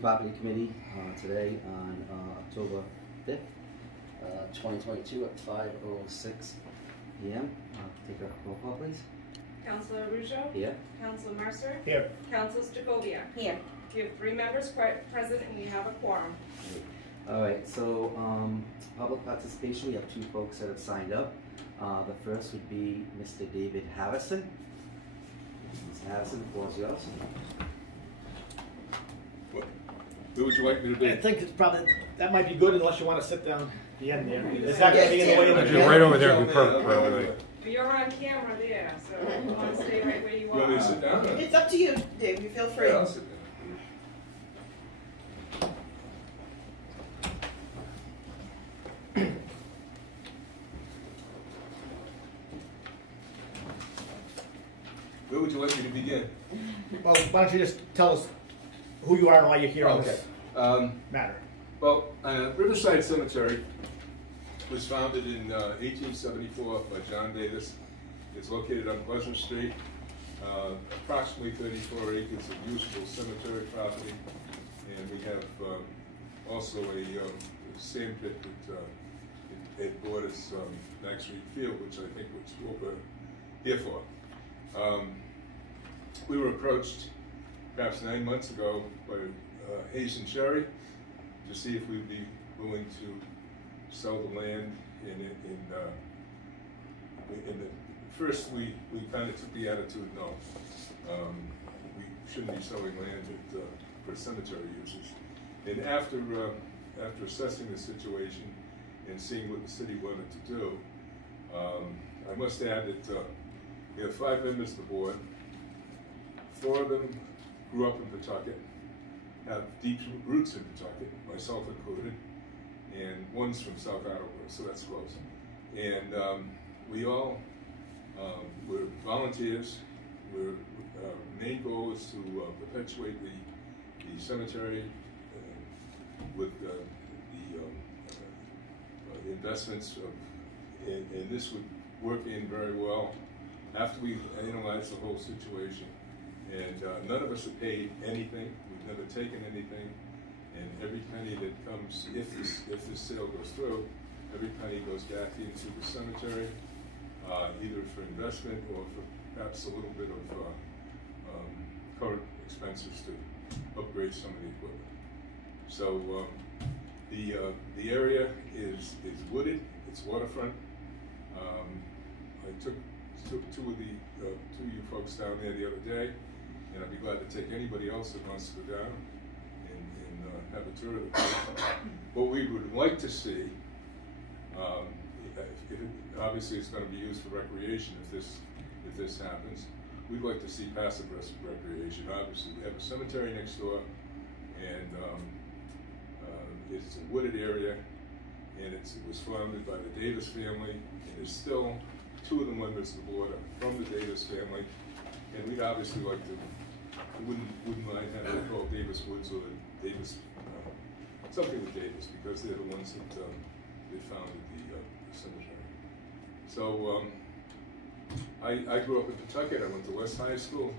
Property Committee today on October 5th, 2022 at 5:06 p.m. Take a roll call, please. Councilor Rujo? Here. Councilor Mercer? Here. Councilor Jacobian? Here. You have 3 members present and we have a quorum. All right, so public participation, we have 2 folks that have signed up. The first would be Mr. David Harrison. Mr. Harrison, the floor is yours. Who would you like me to be? I think it's probably, that might be good unless you want to sit down at the end there. Is that going to be in the way of the Actually, right over there would be perfect for everybody. But you're on camera there, so you want to stay right where you You want me to sit down? Or? It's up to you, Dave. You feel free. Yeah, I'll sit down. Where would you like me to begin? Well, why don't you just tell us who you are and why you're here on this matter. Well, Riverside Cemetery was founded in 1874 by John Davis. It's located on Pleasant Street, approximately 34 acres of usable cemetery property, and we have also a sand pit that it borders Max Reed Field, which I think was what we're here for. We were approached perhaps 9 months ago by Hayes and Sherry to see if we'd be willing to sell the land. First we kind of took the attitude, no, we shouldn't be selling land for cemetery uses. And after assessing the situation and seeing what the city wanted to do, I must add that we have 5 members of the board. 4 of them grew up in Pawtucket, have deep roots in Pawtucket, myself included, and one's from South Attleboro, so that's close. And we all we're volunteers. Our main goal is to perpetuate the cemetery with the investments and this would work in very well after we analyze the whole situation. And none of us have paid anything. We've never taken anything. And every penny that comes, if this sale goes through, every penny goes back into the cemetery, either for investment or for perhaps a little bit of current expenses to upgrade some of the equipment. So the area is wooded. It's waterfront. I took two of you folks down there the other day, and I'd be glad to take anybody else that wants to go down and have a tour of the place. What we would like to see, obviously it's going to be used for recreation if this happens. We'd like to see passive recreation. Obviously, we have a cemetery next door, and it's a wooded area, and it was founded by the Davis family, and it's still 2 of the members of the board are from the Davis family, and we'd obviously like to, wouldn't mind having it called Davis Woods or the Davis, something with Davis, because they're the ones that they founded the cemetery. So I grew up in Pawtucket. I went to West High School,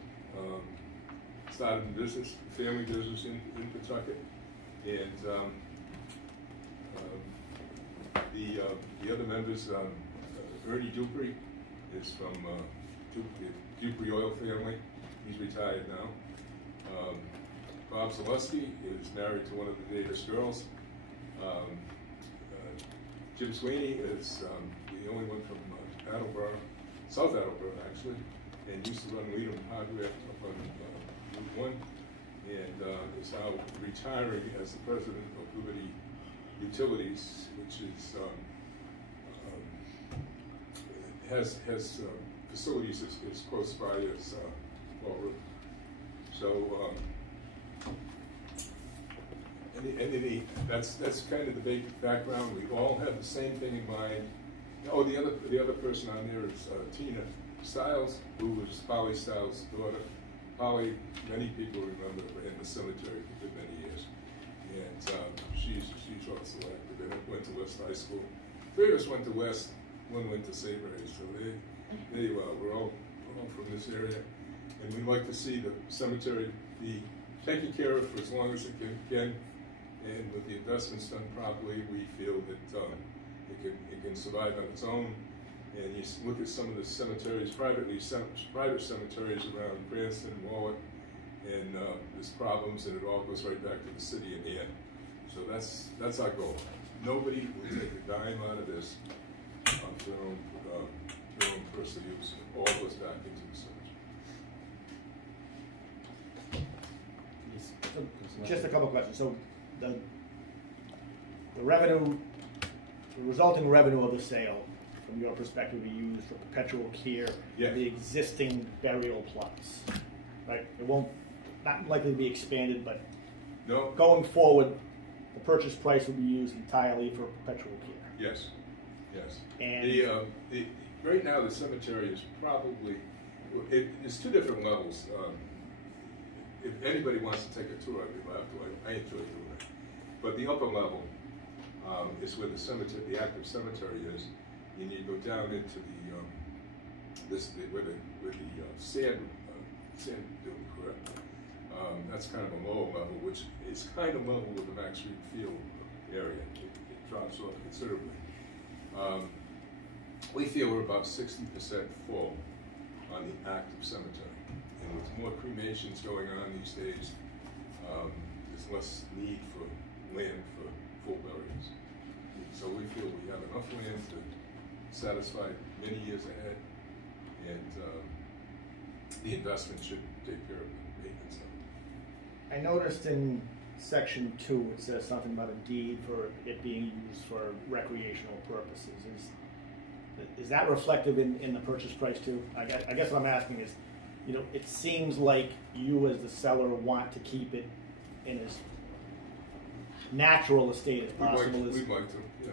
started in business, family business in Pawtucket, and the other members, Ernie Dupree is from Dupree Oil family. He's retired now. Bob Zaleski is married to one of the Davis girls. Jim Sweeney is the only one from Attleboro, South Attleboro actually, and used to run Leadham Hardware up on Route 1, and is now retiring as the president of Liberty Utilities, which is has facilities as close by as Fall River. So that's kind of the big background. We all have the same thing in mind. Oh, the other person on there is Tina Stiles, who was Polly Stiles' daughter. Polly, many people remember in the cemetery for many years, and she's also active. And went to West High School. 3 of us went to West. 1 went to Saybray, so there you are. We're all from this area, and we'd like to see the cemetery be taken care of for as long as it can, and with the investments done properly, we feel that it can survive on its own. And you look at some of the cemeteries, private cemeteries around Cranston and Warwick, and there's problems, and it all goes right back to the city in the end. So that's our goal. Nobody will take a dime out of this for their own personal use. It all goes back into the cemetery. So just a couple of questions. So the revenue, the resulting revenue of the sale, from your perspective, will be used for perpetual care of the existing burial plots, right? It won't, not likely to be expanded, but no. Going forward, the purchase price will be used entirely for perpetual care. Yes, yes. And right now the cemetery is probably, it's two different levels. If anybody wants to take a tour, I'd be glad to. I enjoy doing it. But the upper level is where the cemetery, the active cemetery is. And you go down into where the sand dune, correct? That's kind of a lower level, which is kind of level with the Max Street Field area. It drops off considerably. We feel we're about 60% full on the active cemetery. And with more cremations going on these days, there's less need for land for full burials. So we feel we have enough land to satisfy many years ahead, and the investment should take care of the maintenance of it. I noticed in section 2 it says something about a deed for it being used for recreational purposes. Is that reflective in the purchase price too? I guess what I'm asking is, you know, it seems like you as the seller want to keep it in as natural a state as possible. We'd like to, yeah.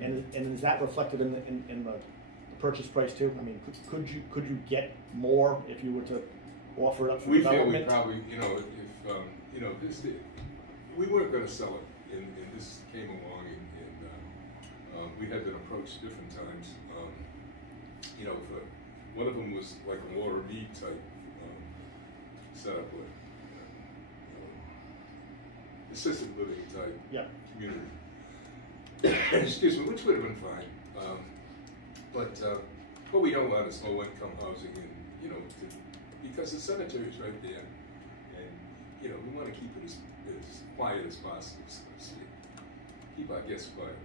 And is that reflected in the purchase price too? I mean, could you get more if you were to offer it up for development? We feel we probably, you know, if you know, we weren't going to sell it, and this came along, and we had been approached different times. You know, one of them was like a Laura Reed type setup with assisted living type community. Excuse me, which would have been fine. But what we don't want is low income housing, and you know, because the cemetery is right there, and you know, we want to keep it as quiet as possible, so to speak. Keep our guests quiet.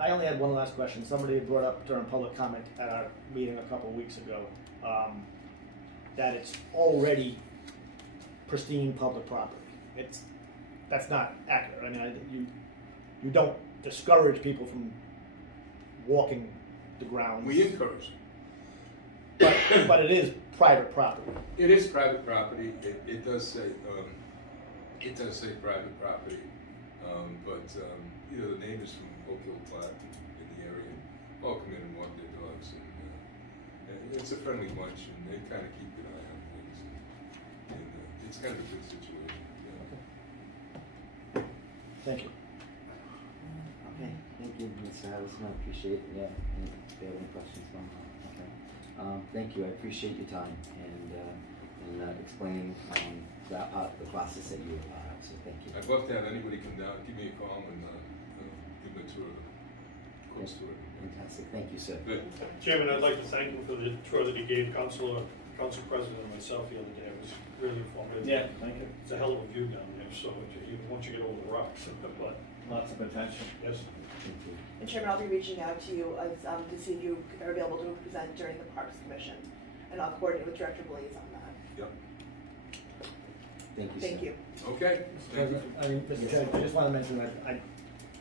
I only had one last question. Somebody had brought up during public comment at our meeting a couple of weeks ago that it's already pristine public property. That's not accurate. I mean, you don't discourage people from walking the grounds. We encourage. But it is private property. It is private property. It does say private property, but you know, the neighbors from Oak Hill Flat in the area all come in and walk their dogs, and it's a friendly bunch, and they kind of keep an eye on things, and it's kind of a good situation. Yeah. Thank you. Okay, thank you, Mr. Harrison. I appreciate it. Yeah, if you have any questions, okay. Thank you. I appreciate your time and explaining the process that you have. So thank you. I'd love to have anybody come down, give me a call, and give me a tour, close to it. Fantastic. Thank you, sir. Good. Chairman, I'd like to thank him for the tour that he gave Council President and myself the other day. It was really informative. Yeah, thank you. It's a hell of a view down there, so once you get over the rocks, but Lots of attention. yes. Thank you. And Chairman, I'll be reaching out to you to see if you are available to present during the Parks Commission, and I'll coordinate with Director Blaze on that. Yep. Thank you, Thank sir. you. Okay. Mr. Chairman, I just want to mention that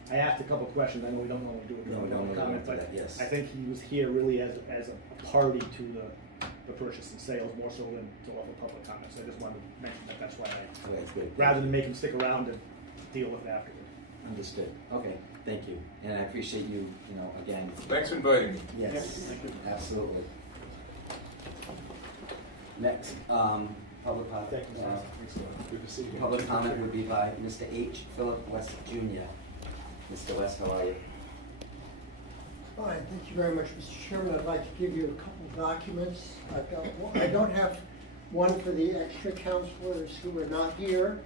I asked a couple of questions. I know we don't normally do it during public comment, but yes. I think he was here really as a party to the purchase and sales more so than to offer public comment. So I just wanted to mention that. That's why That's good. rather than make him stick around and deal with it afterward. Understood. Okay, thank you. And I appreciate you, again. Thanks for inviting me. Yes, absolutely. Next, public comment. Good to see you. Public comment would be by Mr. H. Philip West Jr. Mr. West, how are you? Fine, thank you very much, Mr. Chairman. I'd like to give you a couple of documents. I don't have one for the extra counselors who are not here,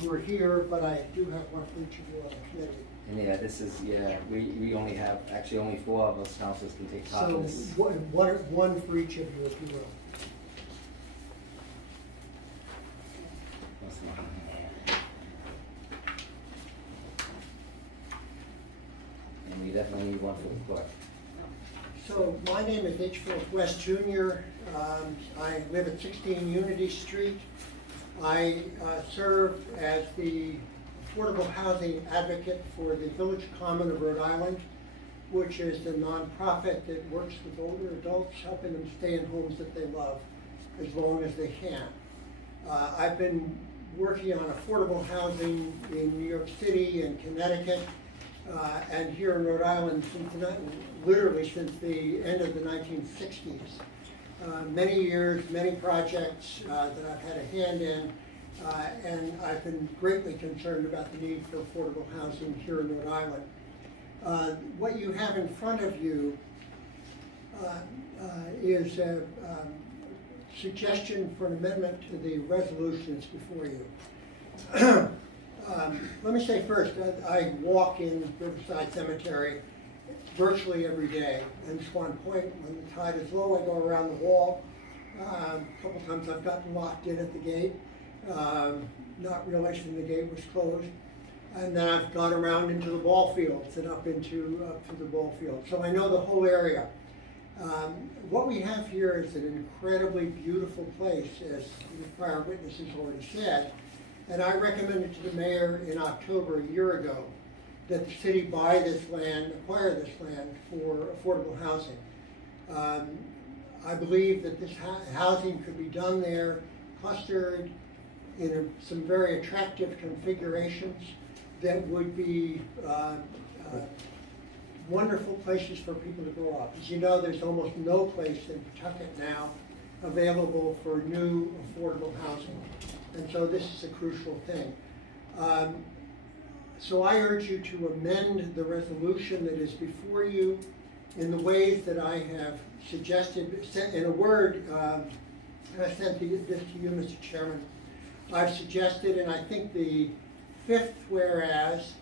who are here, but I do have one for each of you on the committee. And yeah, this is, yeah, we only have, actually only 4 of us counselors can take So copies. one for each of you, if you will. That's not- And we definitely need one for the clerk. So my name is H. Philip West Jr. I live at 16 Unity Street. I serve as the affordable housing advocate for the Village Common of Rhode Island, which is the nonprofit that works with older adults, helping them stay in homes that they love as long as they can. I've been working on affordable housing in New York City and Connecticut, and here in Rhode Island literally since the end of the 1960s. Many years, many projects that I've had a hand in, and I've been greatly concerned about the need for affordable housing here in Rhode Island. What you have in front of you is a suggestion for an amendment to the resolutions before you. Let me say first, I walk in Riverside Cemetery virtually every day. And Swan Point, when the tide is low, I go around the wall. A couple times I've gotten locked in at the gate, not realizing the gate was closed. And then I've gone around into the ball fields and up to the ball field. So I know the whole area. What we have here is an incredibly beautiful place, as the prior witness has already said. And I recommended to the mayor in October, a year ago, that the city buy this land, acquire this land for affordable housing. I believe that this housing could be done there, clustered in some very attractive configurations that would be wonderful places for people to grow up. As you know, there's almost no place in Pawtucket now available for new affordable housing. And so this is a crucial thing. So I urge you to amend the resolution that is before you in the ways that I have suggested. In a word, I sent this to you, Mr. Chairman. I've suggested, and I think the 5th whereas,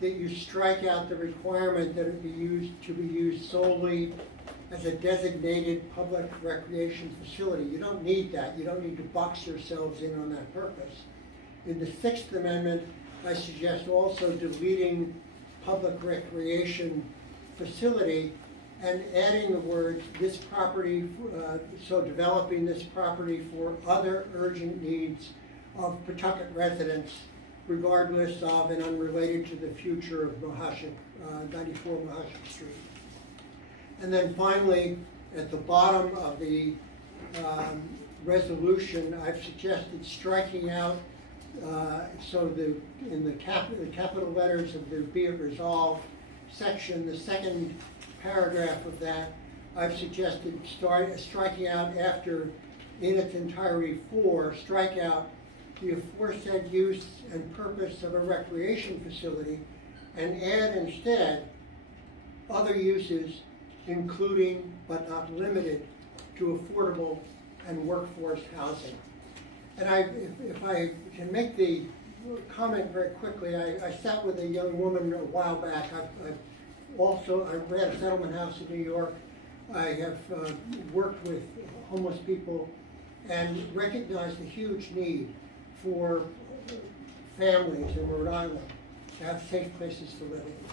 that you strike out the requirement that it be used solely as a designated public recreation facility. You don't need that. You don't need to box yourselves in on that purpose. In the 6th Amendment, I suggest also deleting public recreation facility and adding the words, this property, so developing this property for other urgent needs of Pawtucket residents, regardless of and unrelated to the future of 94 Mohashik Street. And then finally, at the bottom of the resolution, I've suggested striking out, in the capital letters of the Be It Resolved section, the second paragraph of that, I've suggested striking out after, in its entirety, strike out the aforesaid use and purpose of a recreation facility and add instead other uses including but not limited to affordable and workforce housing. And if I can make the comment very quickly, I sat with a young woman a while back. I ran a settlement house in New York. I have worked with homeless people and recognized the huge need for families in Rhode Island to have safe places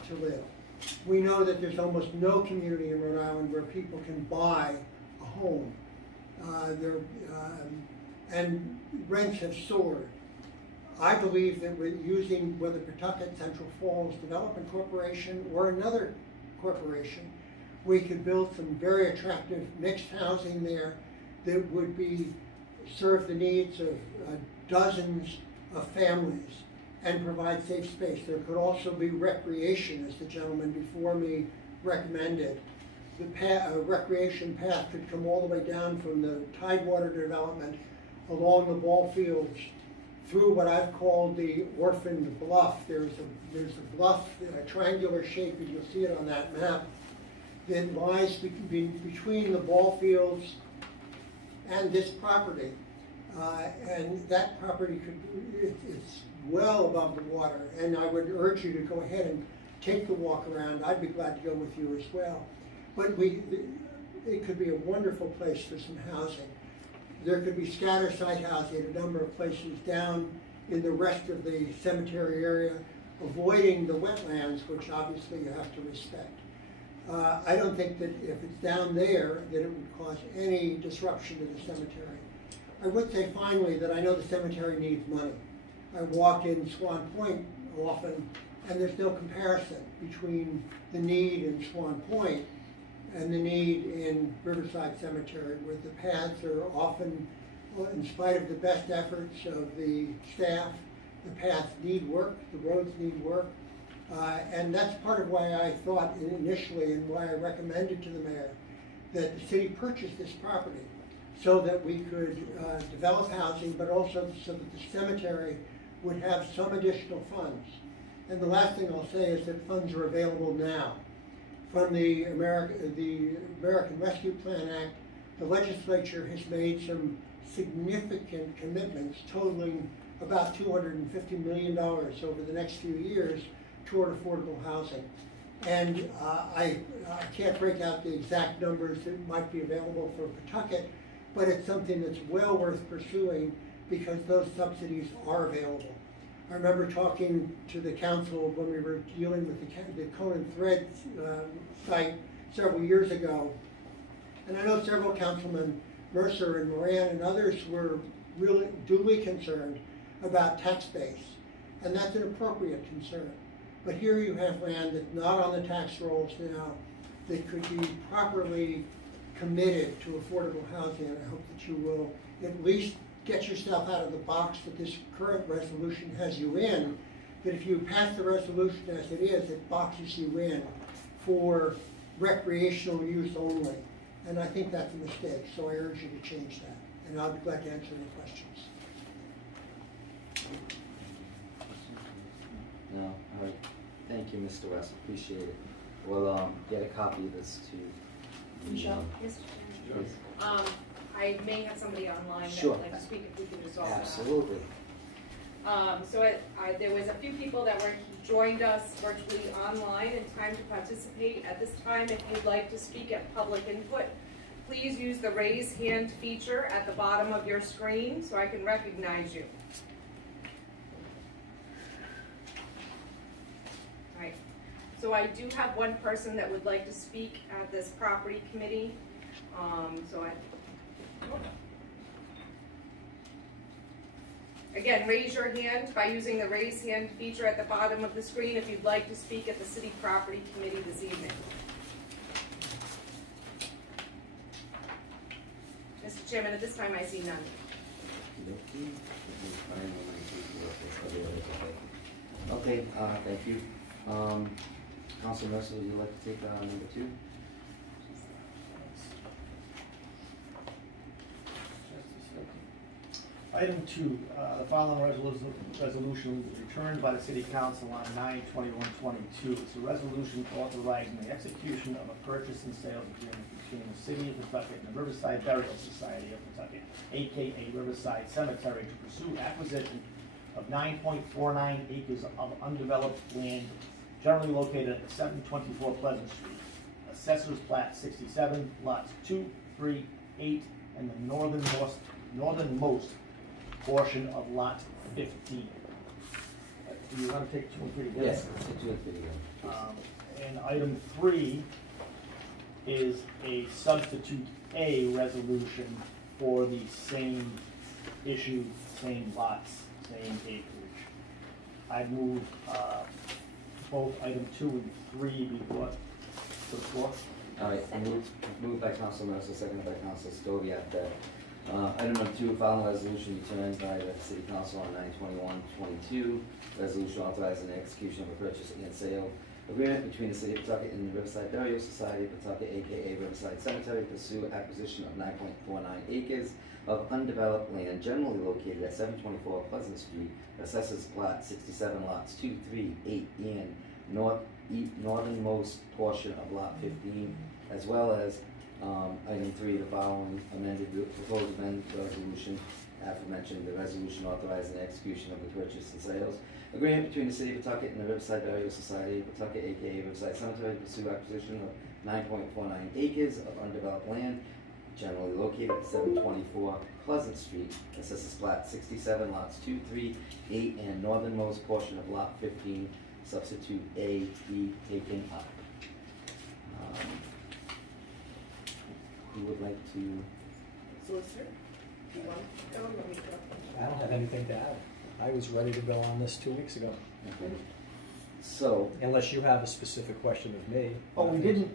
to live. We know that there's almost no community in Rhode Island where people can buy a home. And rents have soared. I believe that we're using, whether Pawtucket Central Falls Development Corporation or another corporation, we could build some very attractive mixed housing there that would serve the needs of dozens of families and provide safe space. There could also be recreation, as the gentleman before me recommended. The recreation path could come all the way down from the Tidewater development along the ball fields through what I've called the orphaned bluff. There's a bluff, a triangular shape, as you'll see it on that map, that lies between the ball fields and this property. And that property it's well above the water, and I would urge you to go ahead and take the walk around. I'd be glad to go with you as well. But it could be a wonderful place for some housing. There could be scatter site housing at a number of places down in the rest of the cemetery area, avoiding the wetlands, which obviously you have to respect. I don't think that if it's down there that it would cause any disruption to the cemetery. I would say finally that I know the cemetery needs money. I walk in Swan Point often, and there's no comparison between the need in Swan Point and the need in Riverside Cemetery, where the paths are often, in spite of the best efforts of the staff, the paths need work, the roads need work. And that's part of why I thought initially, and why I recommended to the mayor, that the city purchase this property so that we could develop housing, but also so that the cemetery would have some additional funds. And the last thing I'll say is that funds are available now. From the American Rescue Plan Act, the legislature has made some significant commitments totaling about $250 million over the next few years toward affordable housing. And I can't break out the exact numbers that might be available for Pawtucket, but it's something that's well worth pursuing because those subsidies are available. I remember talking to the council when we were dealing with the Conan Thread site several years ago. And I know several councilmen, Mercer and Moran and others, were really duly concerned about tax base. And that's an appropriate concern. But here you have land that's not on the tax rolls now that could be properly committed to affordable housing, and I hope that you will at least get yourself out of the box that this current resolution has you in, that if you pass the resolution as it is, it boxes you in for recreational use only. And I think that's a mistake, so I urge you to change that. And I'll be glad to answer any questions. No, all right. Thank you, Mr. West. Appreciate it. We'll get a copy of this to Michelle? Mr. Chairman. Please. I may have somebody online that Sure. would like to speak if we can resolve that. Absolutely. So there was a few people that joined us virtually online in time to participate. At this time, if you'd like to speak at public input, please use the raise hand feature at the bottom of your screen so I can recognize you. All right. So I do have one person that would like to speak at this property committee. Again, raise your hand by using the raise hand feature at the bottom of the screen if you'd like to speak at the City Property Committee this evening. Mr. Chairman, at this time I see none. Okay, thank you. Councilor Mercer, would you like to take number 2? Item 2, the following resolution was returned by the City Council on 9/21/22. It's a resolution authorizing the execution of a purchase and sales agreement between the City of Pawtucket and the Riverside Burial Society of Pawtucket, aka Riverside Cemetery, to pursue acquisition of 9.49 acres of undeveloped land generally located at 724 Pleasant Street. Assessors Plat 67, lots 2, 3, 8, and the northernmost portion of lot 15. Do you want to take 2 and 3 together? Yes, let's take 2 and 3 together. And item 3 is a substitute A resolution for the same issue, same lots, same acreage. I'd move both item 2 and 3 be brought to the floor. All right, moved by Councilor Mercer, seconded by Councilor Stoviak, that item number 2, following resolution returned by the City Council on 9/21/22, resolution authorizing the execution of a purchase and sale agreement between the City of Pawtucket and the Riverside Burial Society of Pawtucket, aka Riverside Cemetery, to pursue acquisition of 9.49 acres of undeveloped land generally located at 724 Pleasant Street, assessors Plat 67, lots 2, 3, 8, and northernmost portion of lot 15, as well as Item 3, the following proposed amended resolution, aforementioned, the resolution authorizing the execution of the purchase and sales agreement between the City of Pawtucket and the Riverside Burial Society of Pawtucket, aka Riverside Cemetery, to pursue acquisition of 9.49 acres of undeveloped land generally located at 724 Pleasant Street, Assessors Plat 67, lots 2, 3, 8, and northernmost portion of lot 15, substitute A to be taken up. Who would like to? Solicitor, do you want to go or want me to go? I don't have anything to add. I was ready to go on this 2 weeks ago. Okay. So, Unless you have a specific question of me. But we didn't,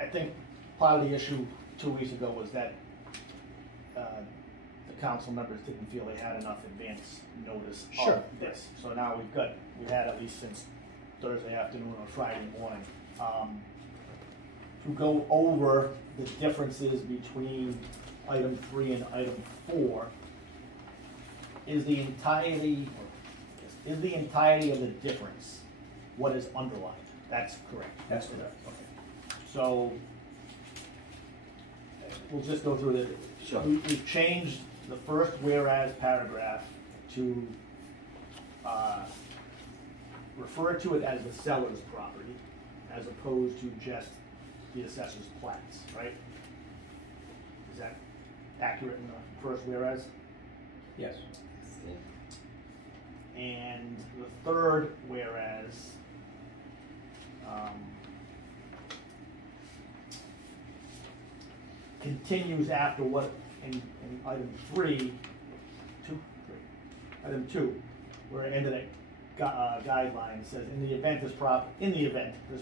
I think part of the issue 2 weeks ago was that the council members didn't feel they had enough advance notice Sure. of this. So now we've had at least since Thursday afternoon or Friday morning, to go over the differences between item 3 and item 4. Is the entirety of the difference what is underlined? That's correct. That's correct. Okay. So we'll just go through it. Sure. We've changed the first whereas paragraph to refer to it as the seller's property as opposed to just the assessor's plats, right? Is that accurate in the first whereas? Yes. And the third whereas continues after what in item 3, item 2, where it ended at guideline says in the event this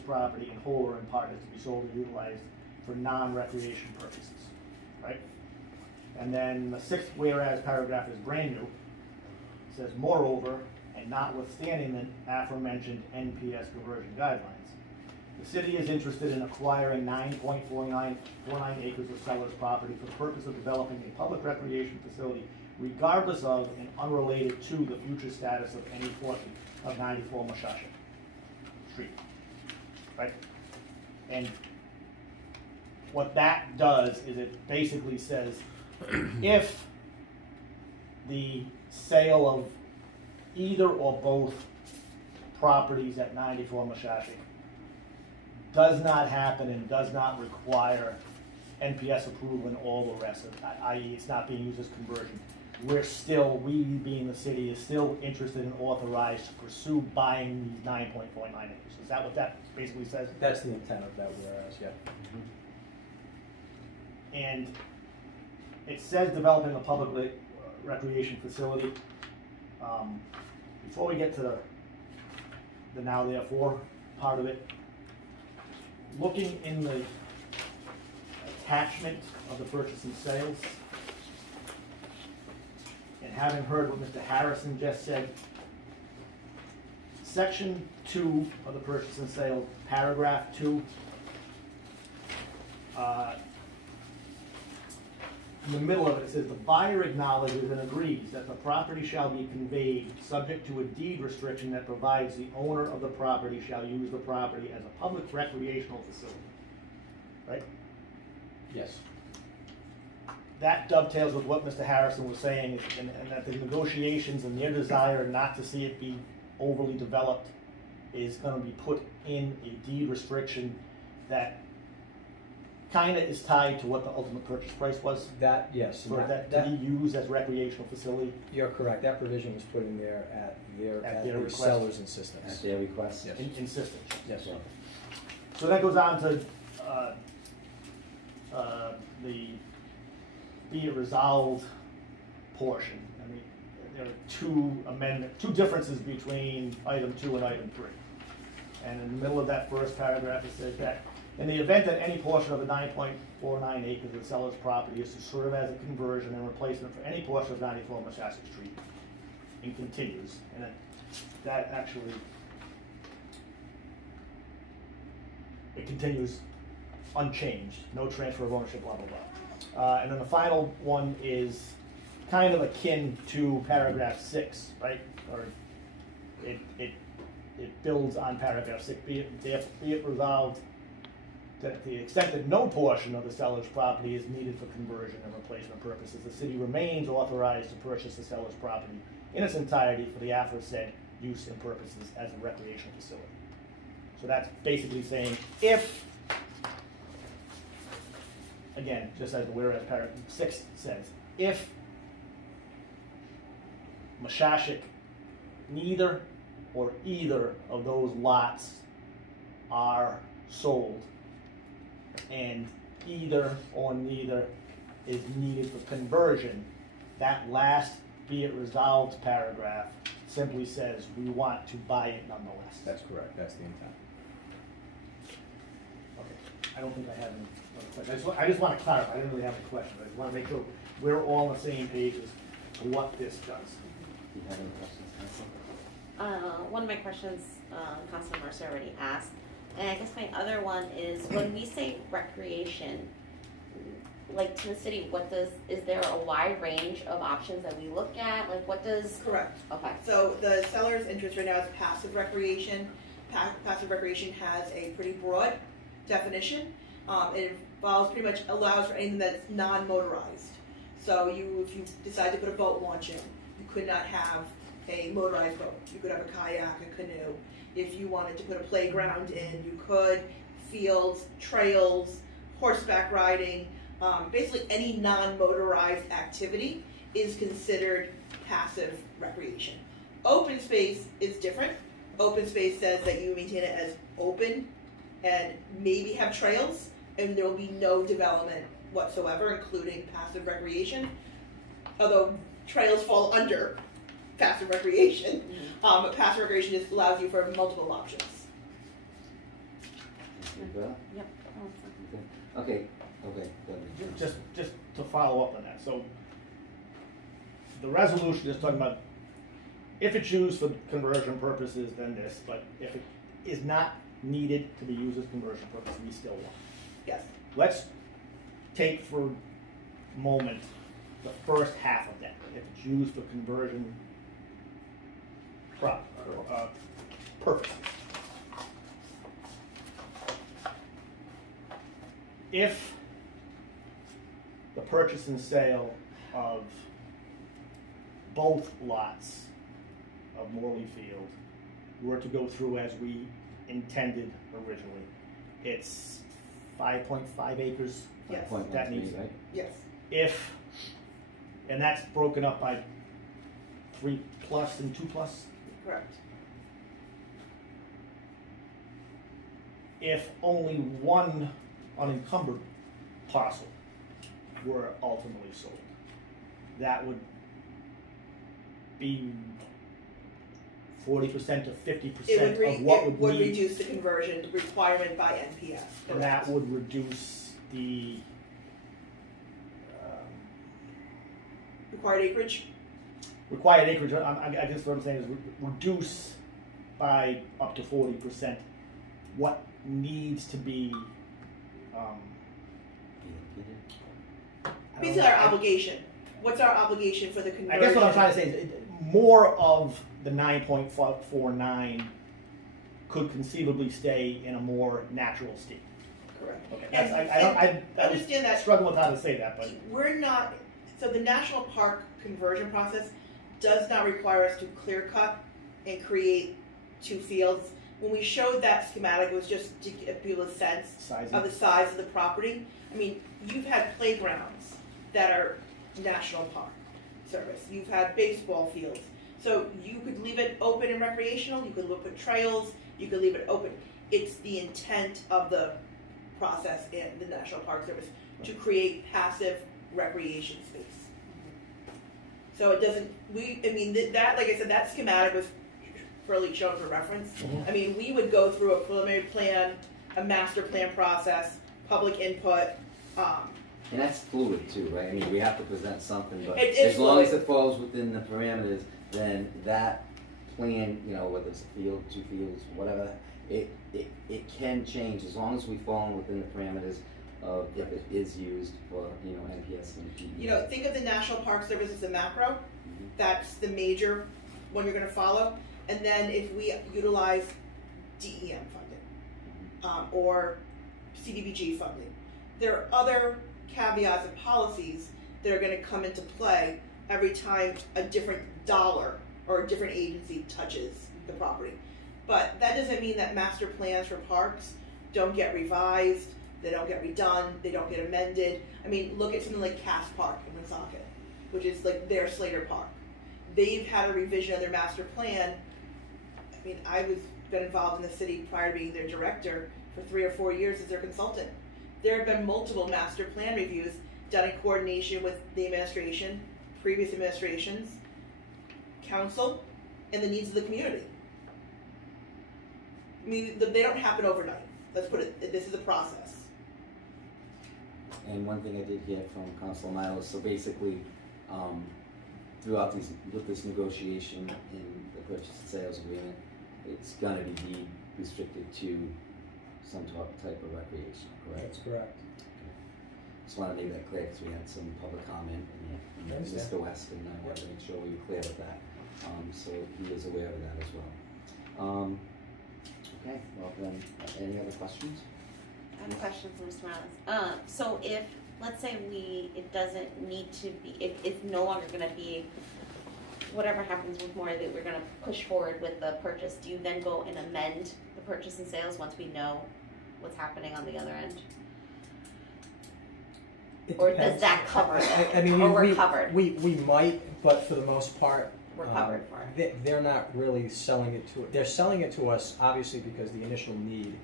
property in whole or in part is to be sold or utilized for non-recreation purposes, right? And then the 6th whereas paragraph is brand new. It says moreover, and notwithstanding the aforementioned NPS conversion guidelines, the city is interested in acquiring 9.49 acres of seller's property for the purpose of developing a public recreation facility regardless of and unrelated to the future status of any portion of 94 Mushasha Street, right? And what that does is it basically says if the sale of either or both properties at 94 Mushasha does not happen and does not require NPS approval and all the rest of it, i.e. it's not being used as conversion, we being the city is still interested and authorized to pursue buying these 9.49 acres. Is that what that basically says? That's the intent of that whereas, yeah. And it says developing a public recreation facility. Before we get to the now therefore part of it, looking in the attachment of the purchase and sales, and having heard what Mr. Harrison just said, section 2 of the purchase and sales, paragraph 2, in the middle of it, it says the buyer acknowledges and agrees that the property shall be conveyed subject to a deed restriction that provides the owner of the property shall use the property as a public recreational facility, right? Yes. That dovetails with what Mr. Harrison was saying, and that the negotiations and their desire not to see it be overly developed is going to be put in a deed restriction that kind of is tied to what the ultimate purchase price was. That, yes. For that to be used as recreational facility. You're correct. That provision was put in there at their request. seller's insistence. At their request? Yes. Insistence. Yes, sir. So that goes on to the be it resolved portion. I mean, there are two differences between item 2 and item 3. And in the middle of that first paragraph, it says that in the event that any portion of the 9.49 acres of the seller's property is to serve as a conversion and replacement for any portion of 94 Mushasha Street, and continues, and that actually, it continues unchanged, no transfer of ownership, blah, blah, blah. And then the final one is kind of akin to paragraph 6, right? Or it builds on paragraph 6, be it resolved that to the extent that no portion of the seller's property is needed for conversion and replacement purposes, the city remains authorized to purchase the seller's property in its entirety for the aforesaid use and purposes as a recreational facility. So that's basically saying if, again, just as the whereas paragraph 6 says, if Mashashik, neither or either of those lots are sold, and either or neither is needed for conversion, that last be it resolved paragraph simply says we want to buy it nonetheless. That's correct, that's the intent. Okay, I don't think I have any other questions. I just want to clarify, I didn't really have any questions. I just want to make sure we're all on the same page as to what this does. Do you have any questions, Council? One of my questions, Councilor Mercer already asked, and I guess my other one is when we say recreation, like to the city, is there a wide range of options that we look at? Like what does? Correct. Okay. So the seller's interest right now is passive recreation. Passive recreation has a pretty broad definition. It involves pretty much allows for anything that's non-motorized. So if you decide to put a boat launch in, you could not have a motorized boat. You could have a kayak, a canoe. If you wanted to put a playground in, you could. Fields, trails, horseback riding, basically any non-motorized activity is considered passive recreation. Open space is different. Open space says that you maintain it as open and maybe have trails, and there will be no development whatsoever, including passive recreation, although trails fall under passive recreation. But passive recreation just allows you for multiple options. Yep. Okay, go ahead. Just to follow up on that. So the resolution is talking about if it's used for conversion purposes, then this, but if it is not needed to be used as conversion purposes, we still want. Yes. Let's take for a moment the first half of that. If it's used for conversion purposes. If the purchase and sale of both lots of Morley Field were to go through as we intended originally, it's 5.5 acres. Yes. That needs, right? Yes. If, and that's broken up by 3+ and 2+. Correct. If only one unencumbered parcel were ultimately sold, that would be 40% to 50% of what would need, reduce the conversion requirement by NPS. and that would reduce the required acreage. Required acreage. I guess what I'm saying is reduce by up to 40% what needs to be. Basically, our obligation. What's our obligation for the conversion? I guess what I'm trying to say is more of the 9.49 could conceivably stay in a more natural state. Correct. Okay. And I understand that struggle with how to say that, but we're not. So the national park conversion process does not require us to clear cut and create 2 fields. When we showed that schematic, it was just to give people a sense of the size of the property. I mean, you've had playgrounds that are National Park Service. You've had baseball fields. So you could leave it open and recreational. You could put trails. You could leave it open. It's the intent of the process in the National Park Service to create passive recreation space. So it doesn't, that, like I said, that schematic was purely shown for reference. Mm-hmm. I mean, we would go through a preliminary plan, a master plan process, public input. And that's fluid too, right? I mean, we have to present something, but It's as long as fluid. it falls within the parameters, then that plan, whether it's a field, 2 fields, whatever, it can change as long as we fall within the parameters of if it is used for, NPS and PE. Think of the National Park Service as a macro. That's the major one you're going to follow. And then if we utilize DEM funding or CDBG funding. There are other caveats and policies that are going to come into play every time a different dollar or a different agency touches the property. But that doesn't mean that master plans for parks don't get revised, they don't get redone, they don't get amended. I mean, look at something like Cass Park in Woonsocket, which is like their Slater Park. They've had a revision of their master plan. I mean, been involved in the city prior to being their director for 3 or 4 years as their consultant. There have been multiple master plan reviews done in coordination with the administration, previous administrations, council, and the needs of the community. I mean, they don't happen overnight. Let's put it, this is a process. And one thing I did hear from Councilor Miles, so basically, throughout with this negotiation in the purchase and sales agreement, it's gonna be restricted to some type of recreation, correct? That's correct. Just want to make that clear because we had some public comment and Mr. West, and I wanted to make sure we were clear with that. So he is aware of that as well. Okay, well then, any other questions? I have a question for Mr. Morales. So if, let's say it doesn't need to be, it's no longer going to be, whatever happens with Morley, that we're going to push forward with the purchase, do you then go and amend the purchase and sales once we know what's happening on the other end? Or does that cover it? I mean, or we're covered? We might, but for the most part, we're covered for it. They're not really selling it to, they're selling it to us obviously because the initial need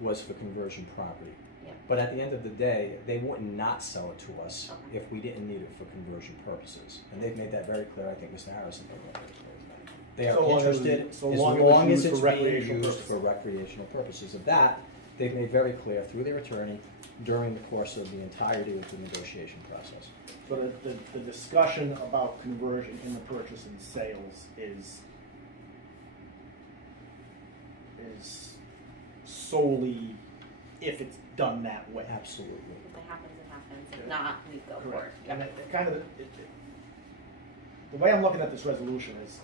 was for conversion property. Yeah. But at the end of the day, they wouldn't not sell it to us if we didn't need it for conversion purposes. And they've made that very clear. I think Mr. Harrison made that very clear. They are interested as long as it's being used for recreational purposes. Of that, they've made very clear through their attorney during the course of the entirety of the negotiation process. So the discussion about conversion in the purchase and sales is solely if it's done that way. Absolutely. If it happens, it happens. If not, we go for it. And the way I'm looking at this resolution is,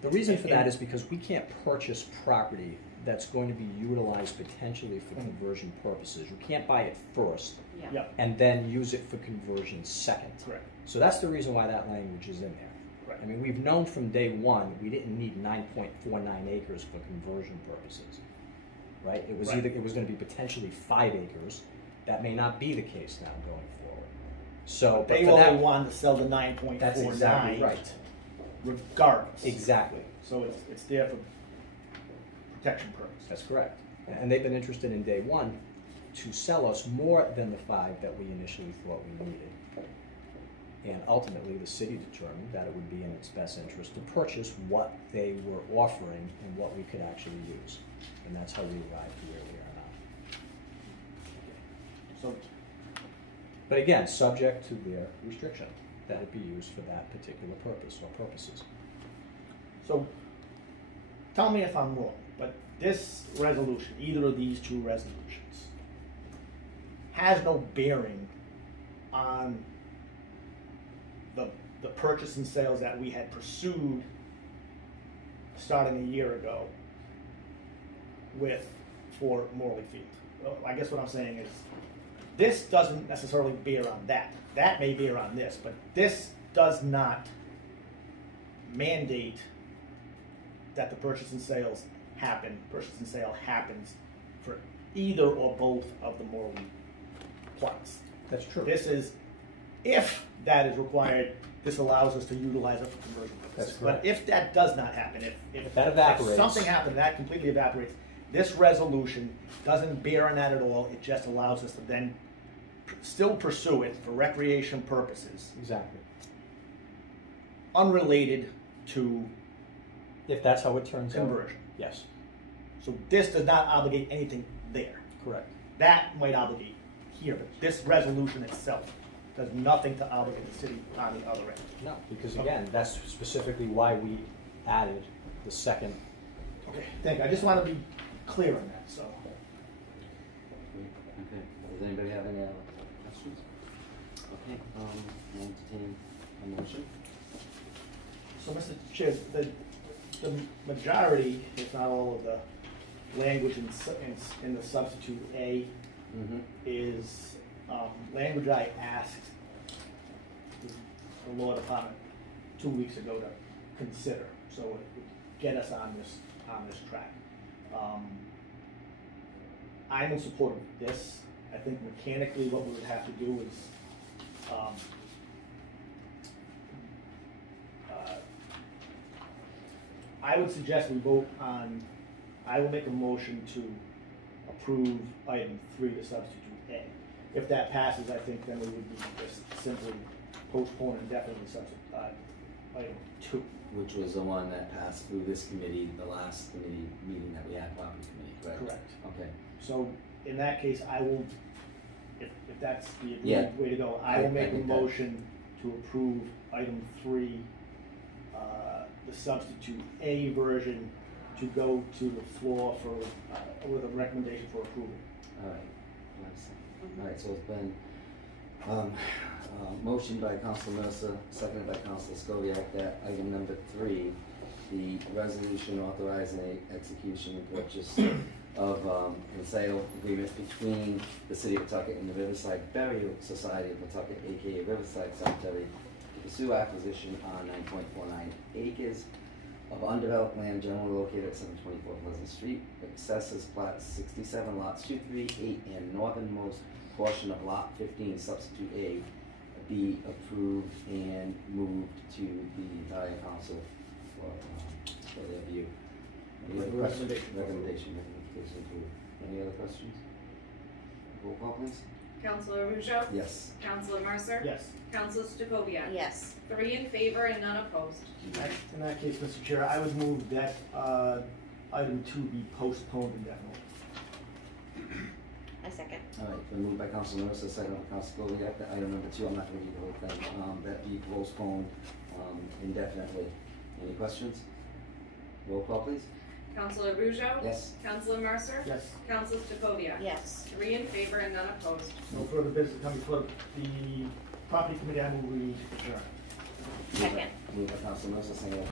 the reason for that is because we can't purchase property that's going to be utilized potentially for conversion purposes. You can't buy it first and then use it for conversion second. Correct. So that's the reason why that language is in there. Right. I mean, we've known from day one we didn't need 9.49 acres for conversion purposes, right? It was either it was going to be potentially 5 acres. That may not be the case now going forward. So they only wanted to sell the 9.49. That's exactly right. Regardless. Exactly. So it's there for protection purposes. That's correct. And they've been interested in day one to sell us more than the 5 that we initially thought we needed. And ultimately, the city determined that it would be in its best interest to purchase what they were offering and what we could actually use. And that's how we arrived to where we are now. So, but again, subject to their restriction that it be used for that particular purpose or purposes. So, tell me if I'm wrong, but this resolution, either of these two resolutions, has no bearing on the purchase and sales that we had pursued starting a year ago for Morley Field. Well, I guess what I'm saying is this doesn't necessarily bear on that. That may bear on this, but this does not mandate that the purchase and sale happens for either or both of the Morley plots. That's true. This is, if that is required, this allows us to utilize it for conversion purposes. That's correct. But if that does not happen, if that evaporates, if something happens that completely evaporates, this resolution doesn't bear on that at all. It just allows us to then still pursue it for recreation purposes. Exactly. Unrelated to if that's how it turns out. Conversion. Yes. So this does not obligate anything there. Correct. That might obligate here, but this resolution itself does nothing to obligate the city on the other end. No, because again, that's specifically why we added the second. Okay, thank you. I just want to be clear on that. So. Okay. Does anybody have any other questions? Okay. I'll entertain a motion. So, Mr. Chair, the majority, if not all of the language in the substitute A is language I asked the law department 2 weeks ago to consider, so it would get us on this track. I'm in support of this. I think mechanically what we would have to do is I would suggest we vote on, I will make a motion to approve item 3 to substitute A. If that passes, I think then we would be just simply postpone indefinitely substitute item 2. Which was the one that passed through this committee, the last committee meeting that we had, property committee, correct? Correct. Okay. So in that case, I will, if that's the Yeah. way to go, I will make a think that- motion to approve item 3, the substitute A version, to go to the floor for, with a recommendation for approval. All right. All right, so it's been motioned by Council Mercer, seconded by Council Scoviac, that item number 3, the resolution authorizing the execution and purchase of and sale agreement between the City of Pawtucket and the Riverside Burial Society of Pawtucket, aka Riverside Cemetery, to pursue acquisition on 9.49 acres of undeveloped land generally located at 724 Pleasant Street, accesses plat 67 lots 2, 3, 8, and northernmost portion of lot 15, substitute A, be approved and moved to the entire council for their view. Any other questions? Recommendation approved. Any other questions? Roll call, please. Counselor Russo? Yes. Counselor Mercer? Yes. Counselor Stacoviak? Yes. 3 in favor and none opposed. In that case, Mr. Chair, I would move that item 2 be postponed indefinitely. I second. All right, been moved by Council Mercer, second by Council Scoviac, that item number 2, I'm not gonna read the whole thing, that be postponed indefinitely. Any questions? Roll call, please. Counselor Russo? Yes. Counselor Mercer? Yes. Counselor Stacoviak? Yes. 3 in favor and none opposed. No further business coming before the property committee. I move we adjourn. Second. Moved by Council Mercer, second by